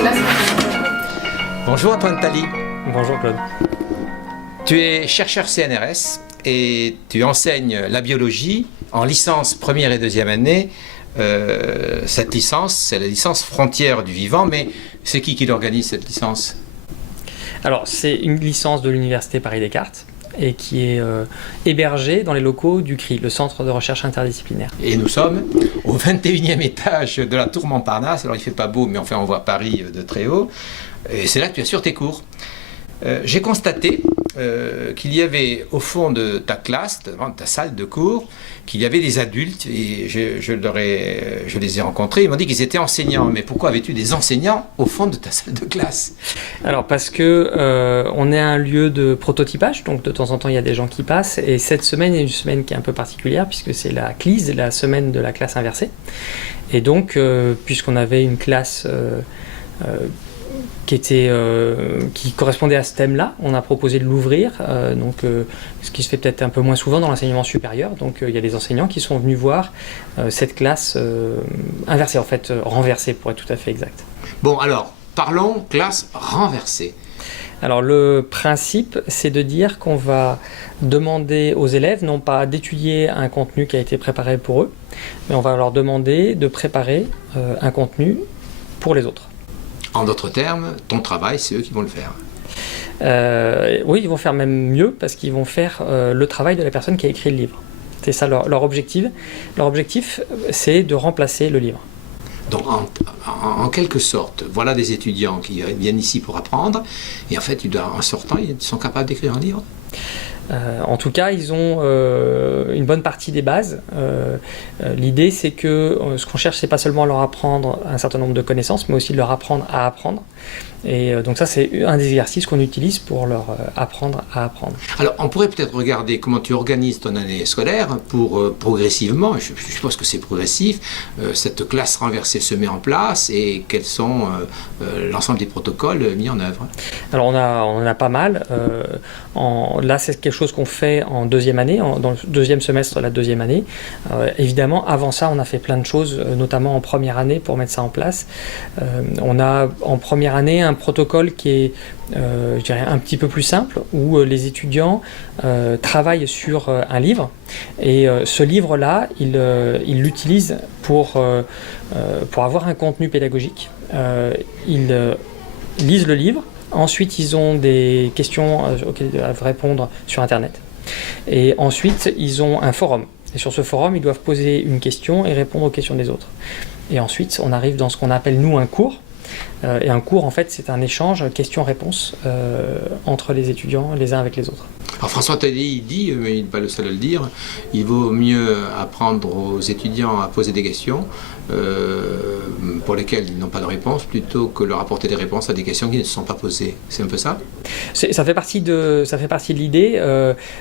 classe. Bonjour Antoine Tally. Bonjour Claude. Tu es chercheur CNRS et tu enseignes la biologie en licence première et deuxième année. Cette licence, c'est la licence frontière du vivant, mais c'est qui l'organise cette licence? Alors, c'est une licence de l'Université Paris-Descartes et qui est hébergée dans les locaux du CRI, le Centre de recherche interdisciplinaire. Et nous sommes au 21e étage de la tour Montparnasse. Alors, il ne fait pas beau, mais enfin, on voit Paris de très haut. Et c'est là que tu assures tes cours. J'ai constaté qu'il y avait au fond de ta classe, de ta salle de cours, qu'il y avait des adultes, et je les ai rencontrés, ils m'ont dit qu'ils étaient enseignants. Mais pourquoi avais-tu des enseignants au fond de ta salle de classe? Alors parce que on est un lieu de prototypage, donc de temps en temps il y a des gens qui passent, et cette semaine est une semaine qui est un peu particulière puisque c'est la CLIS, la semaine de la classe inversée. Et donc puisqu'on avait une classe qui correspondait à ce thème-là, on a proposé de l'ouvrir, ce qui se fait peut-être un peu moins souvent dans l'enseignement supérieur. Donc il y a des enseignants qui sont venus voir cette classe inversée, en fait renversée pour être tout à fait exact. Bon alors, parlons classe renversée. Alors le principe, c'est de dire qu'on va demander aux élèves non pas d'étudier un contenu qui a été préparé pour eux, mais on va leur demander de préparer un contenu pour les autres. En d'autres termes, ton travail, c'est eux qui vont le faire. Oui, ils vont faire même mieux parce qu'ils vont faire le travail de la personne qui a écrit le livre. C'est ça leur objectif. Leur objectif, c'est de remplacer le livre. Donc, en quelque sorte, voilà des étudiants qui viennent ici pour apprendre, et en fait, en sortant, ils sont capables d'écrire un livre. En tout cas, ils ont une bonne partie des bases. L'idée, c'est que ce qu'on cherche, c'est pas seulement leur apprendre un certain nombre de connaissances, mais aussi de leur apprendre à apprendre. Et donc ça, c'est un des exercices qu'on utilise pour leur apprendre à apprendre. Alors, on pourrait peut-être regarder comment tu organises ton année scolaire pour progressivement, je suppose que c'est progressif, cette classe renversée se met en place et quels sont l'ensemble des protocoles mis en œuvre. Alors, on en a pas mal. Là, c'est quelque chose qu'on fait en deuxième année, dans le deuxième semestre de la deuxième année. Évidemment, avant ça, on a fait plein de choses, notamment en première année, pour mettre ça en place. On a en première année un protocole qui est, je dirais, un petit peu plus simple, où les étudiants travaillent sur un livre, et ce livre-là, ils l'utilisent pour avoir un contenu pédagogique. Ils lisent le livre. Ensuite, ils ont des questions auxquelles ils doivent répondre sur Internet. Et ensuite, ils ont un forum. Et sur ce forum, ils doivent poser une question et répondre aux questions des autres. Et ensuite, on arrive dans ce qu'on appelle, nous, un cours. Et un cours, en fait, c'est un échange questions-réponses entre les étudiants, les uns avec les autres. Alors François Tally, il dit, mais il n'est pas le seul à le dire, il vaut mieux apprendre aux étudiants à poser des questions pour lesquelles ils n'ont pas de réponse, plutôt que leur apporter des réponses à des questions qui ne se sont pas posées. C'est un peu ça? Ça fait partie de l'idée.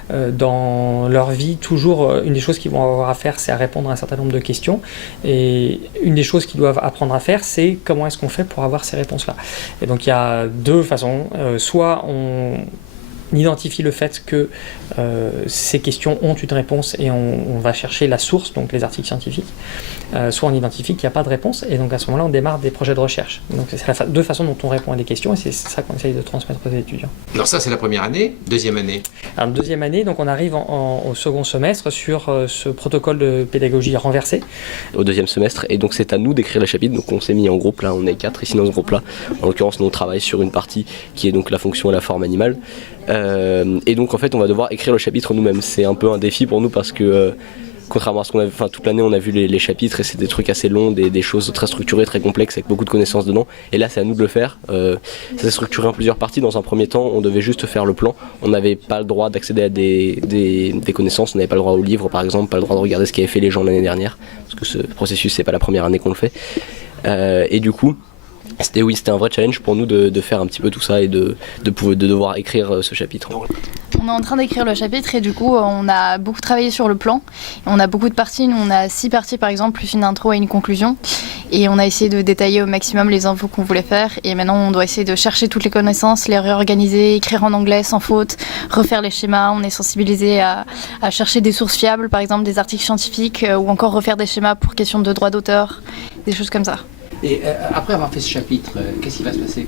Dans leur vie, toujours, une des choses qu'ils vont avoir à faire, c'est à répondre à un certain nombre de questions. Et une des choses qu'ils doivent apprendre à faire, c'est comment est-ce qu'on fait pour avoir ces réponses-là. Et donc il y a deux façons. Soit on identifie le fait que ces questions ont une réponse et on va chercher la source, donc les articles scientifiques. Soit on identifie qu'il n'y a pas de réponse et donc à ce moment-là on démarre des projets de recherche. Donc c'est deux façons dont on répond à des questions et c'est ça qu'on essaye de transmettre aux étudiants. Alors ça c'est la première année, deuxième année. Alors deuxième année, donc on arrive au second semestre sur ce protocole de pédagogie renversée. Au deuxième semestre, et donc c'est à nous d'écrire les chapitres, donc on s'est mis en groupe, là on est 4 ici dans ce groupe là, en l'occurrence nous on travaille sur une partie qui est donc la fonction et la forme animale, et donc en fait on va devoir écrire le chapitre nous-mêmes. C'est un peu un défi pour nous parce que contrairement à ce qu'on a vu, toute l'année on a vu les chapitres et c'est des trucs assez longs, des choses très structurées, très complexes avec beaucoup de connaissances dedans, et là c'est à nous de le faire. Ça s'est structuré en plusieurs parties. Dans un premier temps on devait juste faire le plan, on n'avait pas le droit d'accéder à des connaissances, on n'avait pas le droit au livre par exemple, pas le droit de regarder ce qu'avaient fait les gens l'année dernière, parce que ce processus c'est pas la première année qu'on le fait, et du coup c'était un vrai challenge pour nous de faire un petit peu tout ça et de devoir écrire ce chapitre. On est en train d'écrire le chapitre et du coup on a beaucoup travaillé sur le plan. On a beaucoup de parties, nous on a 6 parties par exemple, plus une intro et une conclusion. Et on a essayé de détailler au maximum les infos qu'on voulait faire. Et maintenant on doit essayer de chercher toutes les connaissances, les réorganiser, écrire en anglais sans faute, refaire les schémas. On est sensibilisé à chercher des sources fiables, par exemple des articles scientifiques, ou encore refaire des schémas pour questions de droit d'auteur, des choses comme ça. Et après avoir fait ce chapitre, qu'est-ce qui va se passer?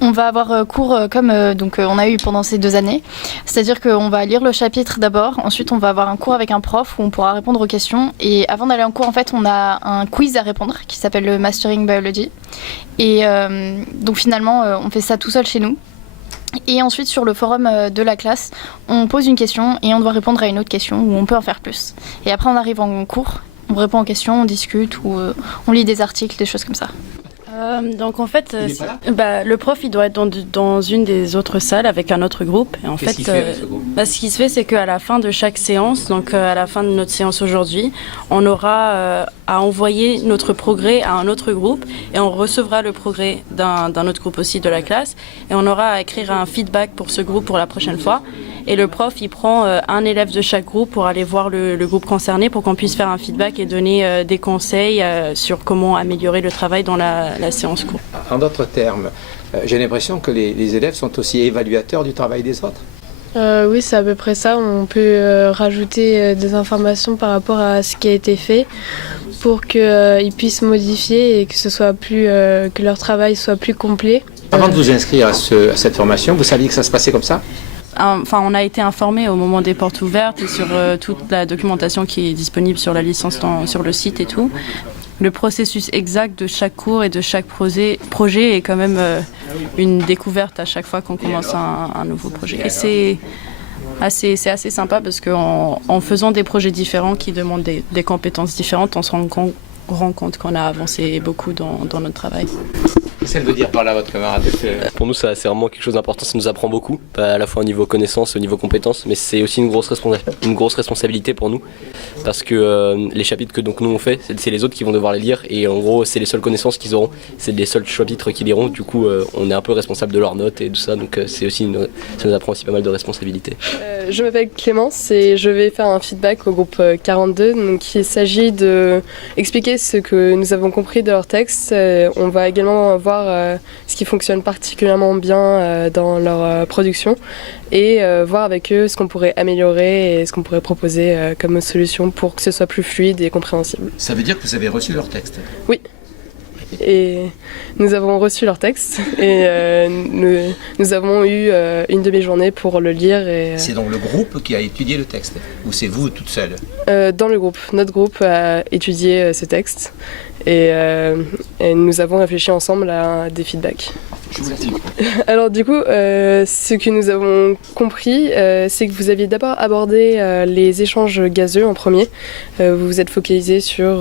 On va avoir cours comme on a eu pendant ces 2 années. C'est-à-dire qu'on va lire le chapitre d'abord, ensuite on va avoir un cours avec un prof où on pourra répondre aux questions. Et avant d'aller en cours, en fait, on a un quiz à répondre qui s'appelle le Mastering Biology. Et donc finalement, on fait ça tout seul chez nous. Et ensuite, sur le forum de la classe, on pose une question et on doit répondre à une autre question où on peut en faire plus. Et après, on arrive en cours, on répond aux questions, on discute ou on lit des articles, des choses comme ça. Donc en fait, le prof il doit être dans une des autres salles avec un autre groupe. Et en Qu'est-ce qu'il fait avec ce groupe? Ce qui se fait, c'est qu'à la fin de chaque séance, donc à la fin de notre séance aujourd'hui, on aura à envoyer notre progrès à un autre groupe et on recevra le progrès d'un autre groupe aussi de la classe et on aura à écrire un feedback pour ce groupe pour la prochaine fois. Et le prof, il prend un élève de chaque groupe pour aller voir le groupe concerné pour qu'on puisse faire un feedback et donner des conseils sur comment améliorer le travail dans la séance cours. En d'autres termes, j'ai l'impression que les élèves sont aussi évaluateurs du travail des autres. Oui, c'est à peu près ça. On peut rajouter des informations par rapport à ce qui a été fait pour qu'ils puissent modifier et que ce soit que leur travail soit plus complet. Avant de vous inscrire à cette formation, vous saviez que ça se passait comme ça? On a été informés au moment des portes ouvertes et sur toute la documentation qui est disponible sur la licence sur le site et tout. Le processus exact de chaque cours et de chaque projet est quand même une découverte à chaque fois qu'on commence un nouveau projet. Et c'est assez sympa parce qu'en faisant des projets différents qui demandent des compétences différentes, on se rend compte qu'on a avancé beaucoup dans notre travail. Qu'est-ce qu'elle veut dire par là, votre camarade? Pour nous, c'est vraiment quelque chose d'important, ça nous apprend beaucoup, à la fois au niveau connaissances et au niveau compétences, mais c'est aussi une grosse responsabilité pour nous, parce que les chapitres que donc, nous on fait, c'est les autres qui vont devoir les lire, et en gros, c'est les seules connaissances qu'ils auront, c'est les seuls chapitres qu'ils liront, du coup, on est un peu responsable de leurs notes et tout ça, donc ça nous apprend aussi pas mal de responsabilités. Je m'appelle Clémence et je vais faire un feedback au groupe 42, donc il s'agit d'expliquer ce que nous avons compris de leur texte. On va également voir ce qui fonctionne particulièrement bien dans leur production et voir avec eux ce qu'on pourrait améliorer et ce qu'on pourrait proposer comme solution pour que ce soit plus fluide et compréhensible. Ça veut dire que vous avez reçu leur texte? Oui. Et nous avons reçu leur texte et nous avons eu une demi-journée pour le lire. C'est donc le groupe qui a étudié le texte ou c'est vous toute seule? Dans le groupe. Notre groupe a étudié ce texte et nous avons réfléchi ensemble à des feedbacks. Je vous laisse. Alors du coup, ce que nous avons compris, c'est que vous aviez d'abord abordé les échanges gazeux en premier. Vous vous êtes focalisé sur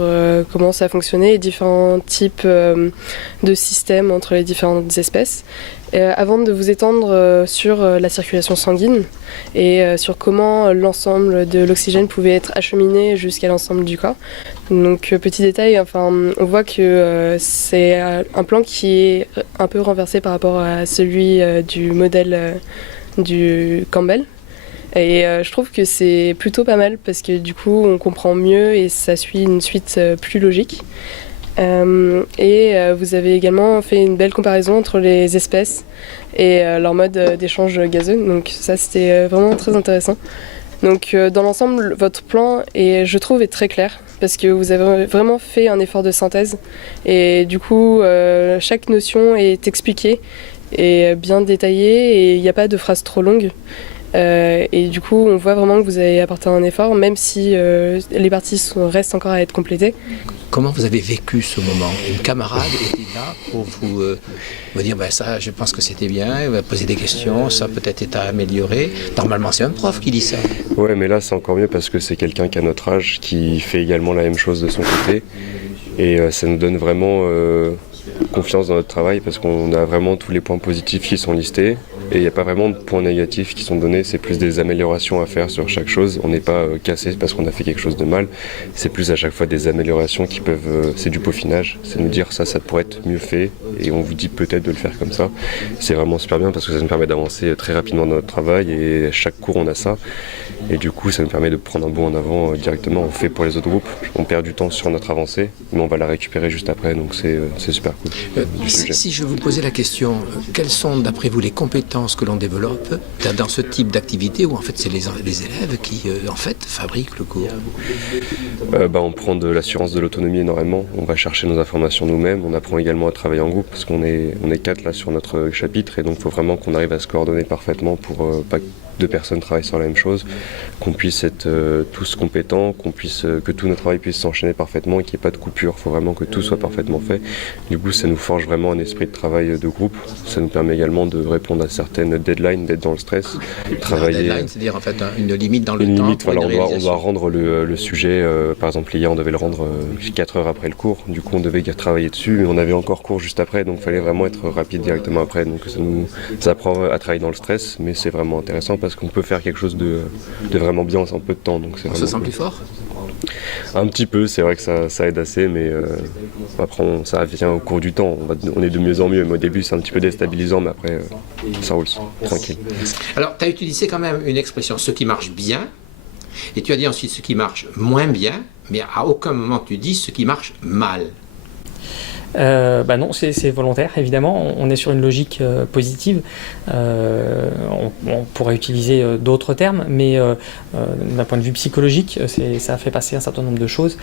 comment ça fonctionnait, les différents types de systèmes entre les différentes espèces. Avant de vous étendre sur la circulation sanguine et sur comment l'ensemble de l'oxygène pouvait être acheminé jusqu'à l'ensemble du corps. Donc petit détail, on voit que c'est un plan qui est un peu renversé par rapport à celui du modèle du Campbell. Et je trouve que c'est plutôt pas mal parce que du coup on comprend mieux et ça suit une suite plus logique. Vous avez également fait une belle comparaison entre les espèces et leur mode d'échange gazeux, donc ça c'était vraiment très intéressant. Donc dans l'ensemble, votre plan je trouve est très clair parce que vous avez vraiment fait un effort de synthèse et du coup chaque notion est expliquée et bien détaillée et il n'y a pas de phrases trop longues. Et du coup, on voit vraiment que vous avez apporté un effort, même si les parties restent encore à être complétées. Comment vous avez vécu ce moment? Une camarade était là pour vous dire ça, je pense que c'était bien, poser des questions, ça peut-être est à améliorer. Normalement, c'est un prof qui dit ça. Ouais, mais là, c'est encore mieux parce que c'est quelqu'un qui a notre âge, qui fait également la même chose de son côté. Et ça nous donne vraiment confiance dans notre travail parce qu'on a vraiment tous les points positifs qui sont listés. Et il n'y a pas vraiment de points négatifs qui sont donnés, c'est plus des améliorations à faire sur chaque chose. On n'est pas cassé parce qu'on a fait quelque chose de mal, c'est plus à chaque fois des améliorations qui peuvent... c'est du peaufinage, c'est nous dire ça pourrait être mieux fait et on vous dit peut-être de le faire comme ça. C'est vraiment super bien parce que ça nous permet d'avancer très rapidement dans notre travail et à chaque cours on a ça. Et du coup ça nous permet de prendre un bond en avant directement, on fait pour les autres groupes. On perd du temps sur notre avancée, mais on va la récupérer juste après, donc c'est super cool. Si je vous posais la question, quelles sont d'après vous les compétences compétences que l'on développe dans ce type d'activité où en fait c'est les élèves qui en fait fabriquent le cours? On prend de l'assurance de l'autonomie énormément, on va chercher nos informations nous-mêmes, on apprend également à travailler en groupe parce qu'on est 4 là sur notre chapitre et donc il faut vraiment qu'on arrive à se coordonner parfaitement pour pas que 2 personnes travaillent sur la même chose, qu'on puisse être tous compétents, que tout notre travail puisse s'enchaîner parfaitement et qu'il n'y ait pas de coupure. Il faut vraiment que tout soit parfaitement fait. Du coup, ça nous forge vraiment un esprit de travail de groupe. Ça nous permet également de répondre à certaines deadlines, d'être dans le stress, travailler. Deadline, c'est-à-dire en fait une limite dans le une temps. Limite, voilà, on doit rendre le sujet. Par exemple, hier, on devait le rendre 4 heures après le cours. Du coup, on devait travailler dessus, mais on avait encore cours juste après, donc il fallait vraiment être rapide directement après. Donc ça nous apprend à travailler dans le stress, mais c'est vraiment intéressant parce qu'on peut faire quelque chose de vraiment bien en peu de temps. Donc on se sent plus fort? Un petit peu, c'est vrai que ça aide assez, mais après ça vient au cours du temps. On est de mieux en mieux, mais au début c'est un petit peu déstabilisant, mais après ça roule, tranquille. Alors tu as utilisé quand même une expression, ce qui marche bien, et tu as dit ensuite ce qui marche moins bien, mais à aucun moment tu dis ce qui marche mal. Non, c'est volontaire, évidemment. On est sur une logique positive. On pourrait utiliser d'autres termes, mais d'un point de vue psychologique, ça fait passer un certain nombre de choses.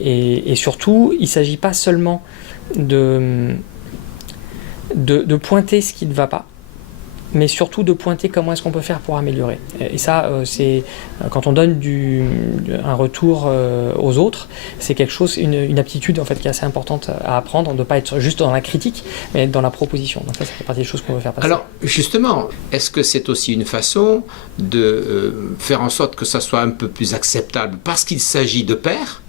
Et surtout, il ne s'agit pas seulement de pointer ce qui ne va pas, mais surtout de pointer comment est-ce qu'on peut faire pour améliorer. Et ça, c'est quand on donne un retour aux autres, c'est quelque chose, une aptitude en fait qui est assez importante à apprendre, de ne pas être juste dans la critique, mais être dans la proposition. Donc ça fait partie des choses qu'on veut faire passer. Alors justement, est-ce que c'est aussi une façon de faire en sorte que ça soit un peu plus acceptable parce qu'il s'agit de pairs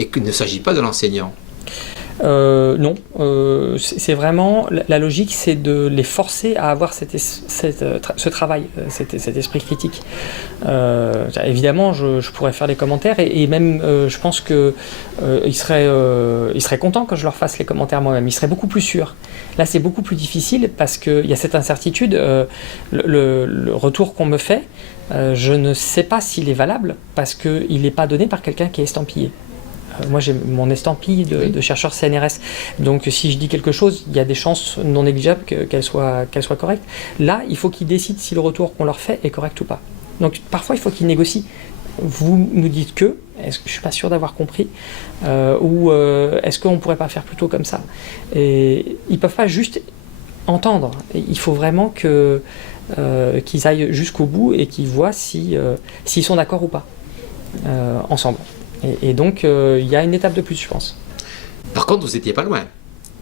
et qu'il ne s'agit pas de l'enseignant? Non, c'est vraiment la logique, c'est de les forcer à avoir ce travail, cet esprit critique. Évidemment, je pourrais faire des commentaires et même je pense que ils seraient contents que je leur fasse les commentaires moi-même. Ils seraient beaucoup plus sûrs. Là, c'est beaucoup plus difficile parce qu'il y a cette incertitude. Le retour qu'on me fait, je ne sais pas s'il est valable parce qu'il n'est pas donné par quelqu'un qui est estampillé. Moi, j'ai mon estampille de chercheur CNRS. Donc, si je dis quelque chose, il y a des chances non négligeables qu'elle soit correcte. Là, il faut qu'ils décident si le retour qu'on leur fait est correct ou pas. Donc, parfois, il faut qu'ils négocient. Vous nous dites que, est-ce que je ne suis pas sûr d'avoir compris, ou est-ce qu'on ne pourrait pas faire plutôt comme ça? Et ils ne peuvent pas juste entendre. Il faut vraiment qu'ils aillent jusqu'au bout et qu'ils voient s'ils sont d'accord ou pas, ensemble. Et donc, il y a une étape de plus, je pense. Par contre, vous n'étiez pas loin.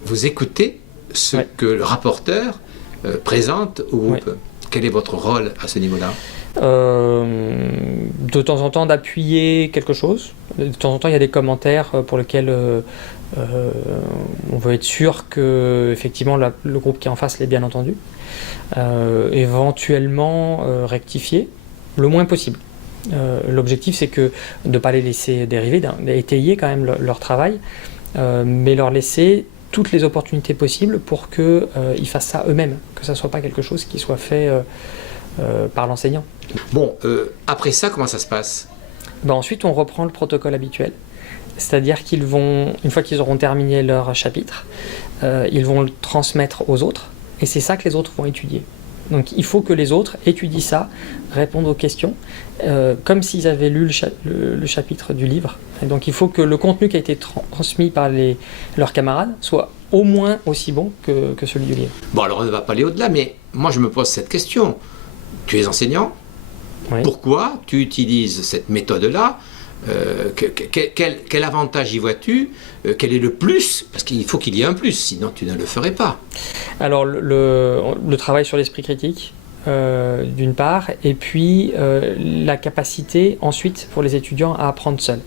Vous écoutez ce que le rapporteur présente au groupe. Ouais. Quel est votre rôle à ce niveau-là? De temps en temps, d'appuyer quelque chose. De temps en temps, il y a des commentaires pour lesquels on veut être sûr que, effectivement, le groupe qui est en face l'ait bien entendu. Éventuellement, rectifier le moins possible. L'objectif, c'est de ne pas les laisser dériver, d'étayer quand même leur travail, mais leur laisser toutes les opportunités possibles pour qu'ils fassent ça eux-mêmes, que ça ne soit pas quelque chose qui soit fait par l'enseignant. Bon, après ça, comment ça se passe? Ensuite, on reprend le protocole habituel. C'est-à-dire qu'ils vont, une fois qu'ils auront terminé leur chapitre, ils vont le transmettre aux autres, et c'est ça que les autres vont étudier. Donc il faut que les autres étudient ça, répondent aux questions, comme s'ils avaient lu le chapitre du livre. Et donc il faut que le contenu qui a été transmis par leurs camarades soit au moins aussi bon que celui du livre. Bon, alors on ne va pas aller au-delà, mais moi je me pose cette question. Tu es enseignant, oui. Pourquoi tu utilises cette méthode-là? Quel avantage y vois-tu? Quel est le plus? Parce qu'il faut qu'il y ait un plus, sinon tu ne le ferais pas. Alors le travail sur l'esprit critique, d'une part, et puis la capacité ensuite pour les étudiants à apprendre seuls.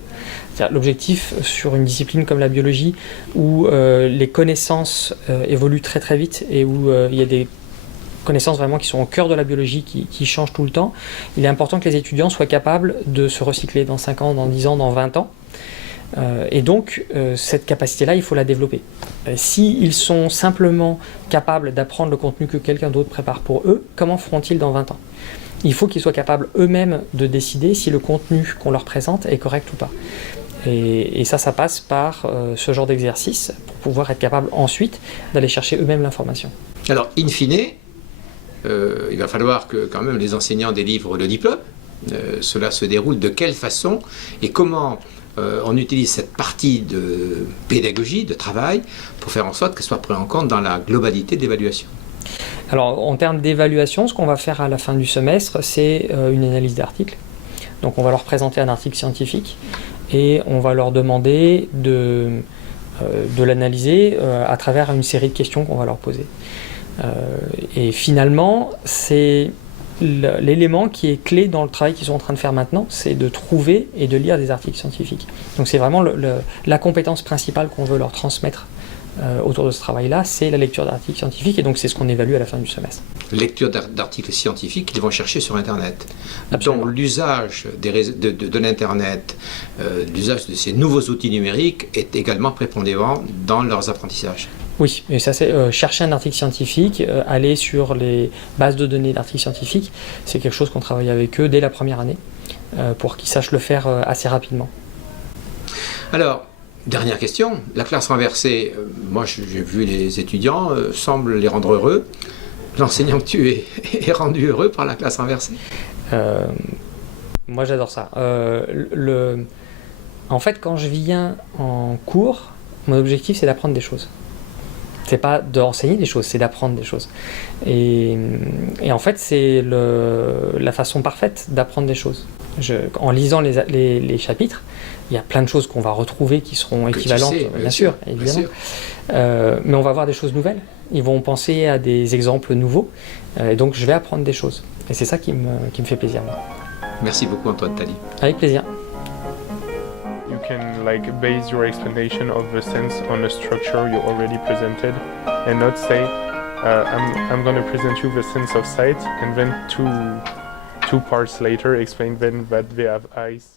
L'objectif sur une discipline comme la biologie, où les connaissances évoluent très très vite et où il y a des connaissances vraiment qui sont au cœur de la biologie, qui changent tout le temps, il est important que les étudiants soient capables de se recycler dans 5 ans, dans 10 ans, dans 20 ans. Et donc, cette capacité-là, il faut la développer. S'ils sont simplement capables d'apprendre le contenu que quelqu'un d'autre prépare pour eux, comment feront-ils dans 20 ans? Il faut qu'ils soient capables eux-mêmes de décider si le contenu qu'on leur présente est correct ou pas. Et ça passe par ce genre d'exercice pour pouvoir être capable ensuite d'aller chercher eux-mêmes l'information. Alors, in fine, il va falloir que quand même les enseignants délivrent le diplôme. Cela se déroule de quelle façon et comment on utilise cette partie de pédagogie, de travail, pour faire en sorte qu'elle soit prise en compte dans la globalité de l'évaluation. Alors en termes d'évaluation, ce qu'on va faire à la fin du semestre, c'est une analyse d'articles. Donc on va leur présenter un article scientifique et on va leur demander de l'analyser à travers une série de questions qu'on va leur poser. Et finalement, c'est l'élément qui est clé dans le travail qu'ils sont en train de faire maintenant, c'est de trouver et de lire des articles scientifiques. Donc c'est vraiment la compétence principale qu'on veut leur transmettre autour de ce travail-là, c'est la lecture d'articles scientifiques, et donc c'est ce qu'on évalue à la fin du semestre. Lecture d'articles scientifiques qu'ils vont chercher sur Internet. Absolument. Donc l'usage de l'Internet, l'usage de ces nouveaux outils numériques est également prépondérant dans leurs apprentissages. Oui, et ça c'est chercher un article scientifique, aller sur les bases de données d'articles scientifiques, c'est quelque chose qu'on travaille avec eux dès la première année, pour qu'ils sachent le faire assez rapidement. Alors, dernière question, la classe renversée, moi j'ai vu les étudiants, semble les rendre heureux. L'enseignant que tu es est rendu heureux par la classe renversée? Moi j'adore ça. En fait, quand je viens en cours, mon objectif c'est d'apprendre des choses. C'est pas d'enseigner des choses, c'est d'apprendre des choses. Et en fait, c'est la façon parfaite d'apprendre des choses. En lisant les chapitres, il y a plein de choses qu'on va retrouver qui seront équivalentes, bien sûr, évidemment. Mais on va voir des choses nouvelles. Ils vont penser à des exemples nouveaux. Et donc, je vais apprendre des choses. Et c'est ça qui me fait plaisir, moi. Merci beaucoup, Antoine Tally. Avec plaisir. You can base your explanation of the sense on a structure you already presented, and not say I'm going to present you the sense of sight and then two parts later explain then that they have eyes.